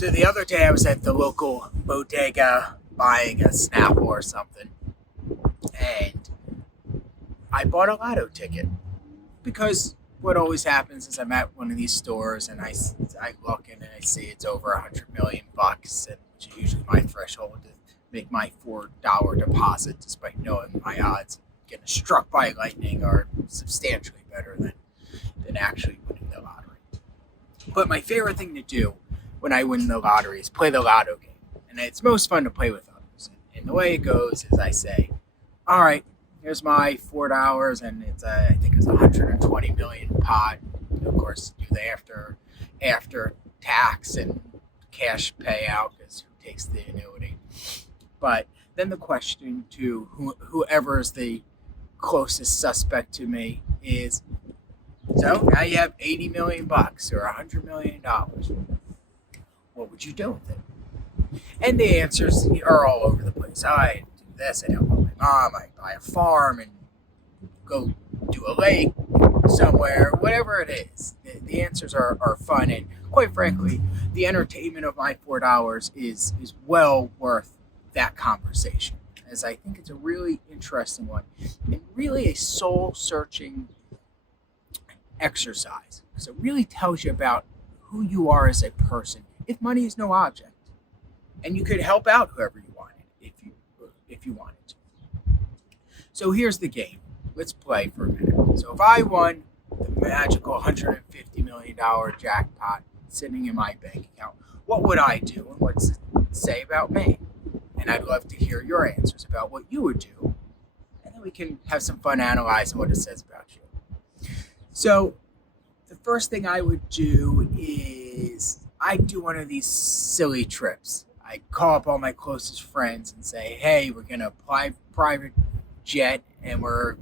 So the other day I was at the local bodega buying a Snapple or something, and I bought a Lotto ticket because what always happens is I'm at one of these stores and I look in and I see it's over $100 million, and which is usually my threshold to make my $4 deposit, despite knowing my odds of getting struck by lightning are substantially better than actually winning the lottery. But my favorite thing to do when I win the lottery is play the lotto game. And it's most fun to play with others. And the way it goes is I say, all right, here's my $4, and it's I think it's 120 million pot. And of course, do the after tax and cash payout because who takes the annuity? But then the question to whoever is the closest suspect to me is, so now you have 80 million bucks or $100 million. What would you do with it? And the answers are all over the place. I do this, I help my mom, I buy a farm and go do a lake somewhere, whatever it is. The answers are fun, and quite frankly, the entertainment of my $4 is well worth that conversation, as I think it's a really interesting one and really a soul searching exercise. So it really tells you about who you are as a person if money is no object. And you could help out whoever you wanted if you wanted to. So here's the game. Let's play for a minute. So if I won the magical $150 million jackpot sitting in my bank account, what would I do and what's it say about me? And I'd love to hear your answers about what you would do. And then we can have some fun analyzing what it says about you. So the first thing I would do is I'd do one of these silly trips. I'd call up all my closest friends and say, hey, we're going to apply private jet and we're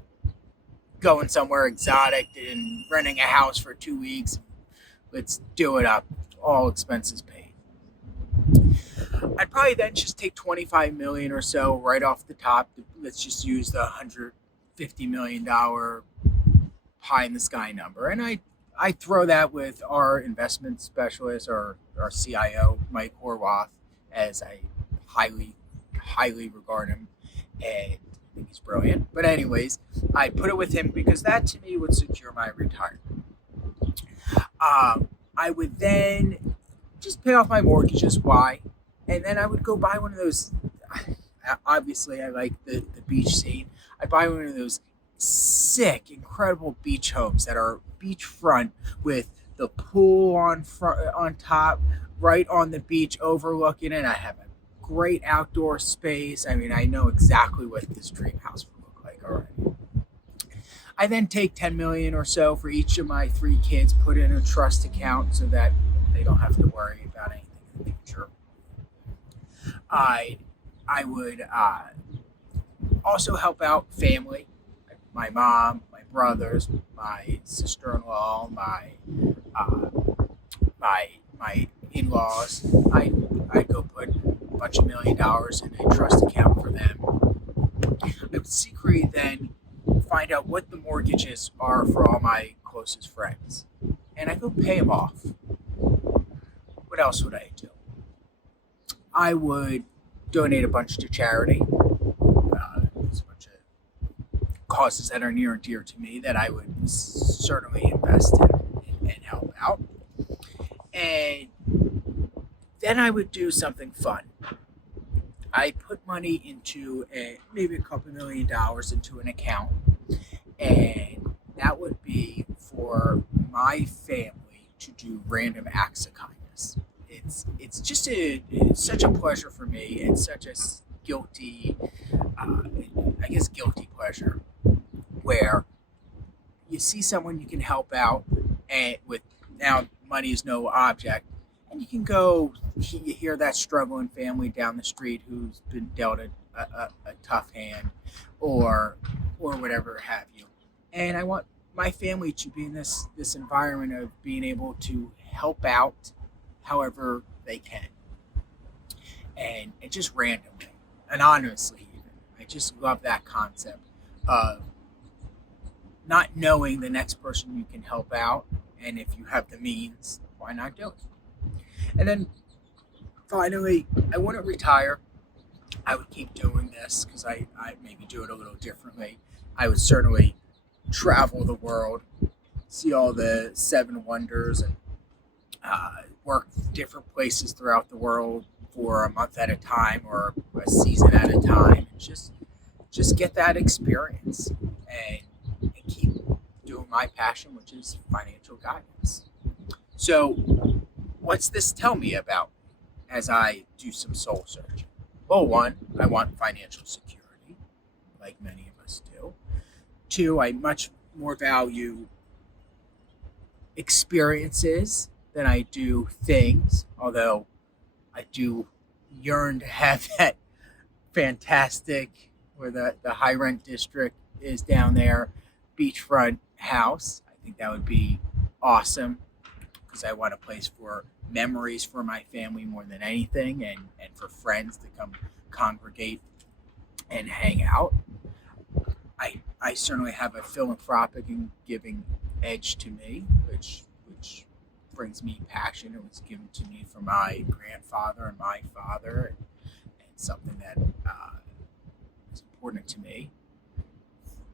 going somewhere exotic and renting a house for 2 weeks. Let's do it up. All expenses paid. I'd probably then just take 25 million or so right off the top. Let's just use the $150 million pie in the sky number. And I throw that with our investment specialist or our CIO, Mike Horwath, as I highly regard him and I think he's brilliant. But anyways, I put it with him because that to me would secure my retirement. I would then just pay off my mortgages. Why? And then I would go buy one of those. Obviously, I like the beach scene. I buy one of those sick, incredible beach homes that are beachfront with the pool on top, right on the beach, overlooking it. I have a great outdoor space. I mean, I know exactly what this dream house would look like already. I then take 10 million or so for each of my 3 kids, put in a trust account so that they don't have to worry about anything in the future. I would also help out family, my mom, my brothers, my sister-in-law, my in-laws. I'd go put a bunch of $1 million in a trust account for them. I would secretly then find out what the mortgages are for all my closest friends, and I go pay them off. What else would I do? I would donate a bunch to charity. There's a bunch of causes that are near and dear to me that I would certainly invest in and help out. And then I would do something fun. I put money into maybe a couple $1 million into an account, and that would be for my family to do random acts of kindness. It's just it's such a pleasure for me, and such a guilty, guilty pleasure, where you see someone you can help out, and with now money is no object, and you can go. You hear that struggling family down the street who's been dealt a tough hand, or whatever have you, and I want my family to be in this environment of being able to help out however they can, and just randomly, anonymously even. I just love that concept of not knowing the next person you can help out, and if you have the means, why not do it? And then Finally, I wouldn't retire. I would keep doing this because I maybe do it a little differently. I would certainly travel the world, see all the seven wonders, and work different places throughout the world for a month at a time or a season at a time, and just get that experience and keep doing my passion, which is financial guidance. So, what's this tell me about as I do some soul searching? Well, one, I want financial security, like many of us do. Two, I much more value experiences than I do things, although I do yearn to have that fantastic, where the high rent district is down there, beachfront house. I think that would be awesome because I want a place for memories for my family more than anything, and for friends to come congregate and hang out. I certainly have a philanthropic and giving edge to me, which brings me passion. It was given to me from my grandfather and my father, and something that is important to me.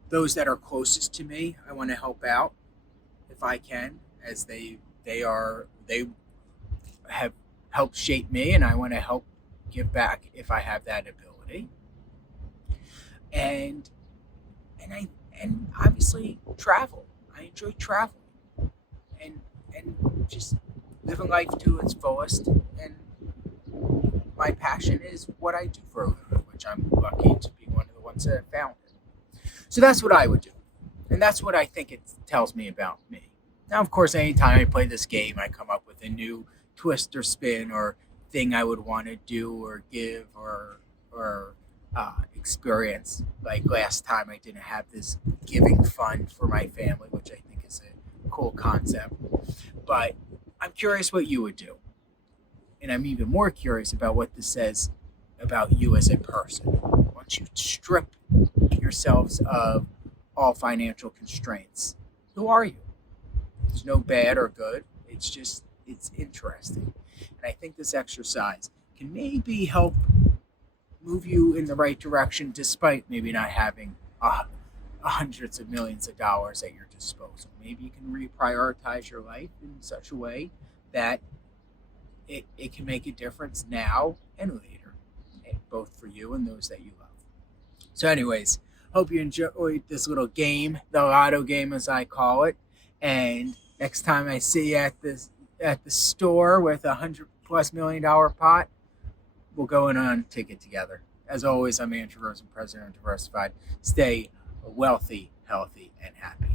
Those that are closest to me, I want to help out if I can, as they have helped shape me, and I want to help give back if I have that ability. And and obviously travel. I enjoy traveling and just living life to its fullest. And my passion is what I do for a living, which I'm lucky to be one of the ones that have found it. So that's what I would do, and that's what I think it tells me about me. Now, of course, anytime I play this game, I come up with a new twist or spin or thing I would want to do or give or experience. Like last time, I didn't have this giving fund for my family, which I think is a cool concept. But I'm curious what you would do, and I'm even more curious about what this says about you as a person. Once you strip yourselves of all financial constraints, who are you? There's no bad or good. It's interesting. And I think this exercise can maybe help move you in the right direction despite maybe not having hundreds of millions of dollars at your disposal. Maybe you can reprioritize your life in such a way that it can make a difference now and later, both for you and those that you love. So, anyways, hope you enjoyed this little game, the Lotto game as I call it. And next time I see you at the store with $100+ million pot, we'll go in on a ticket together. As always, I'm Andrew Rosen, President of Diversified. Stay wealthy, healthy, and happy.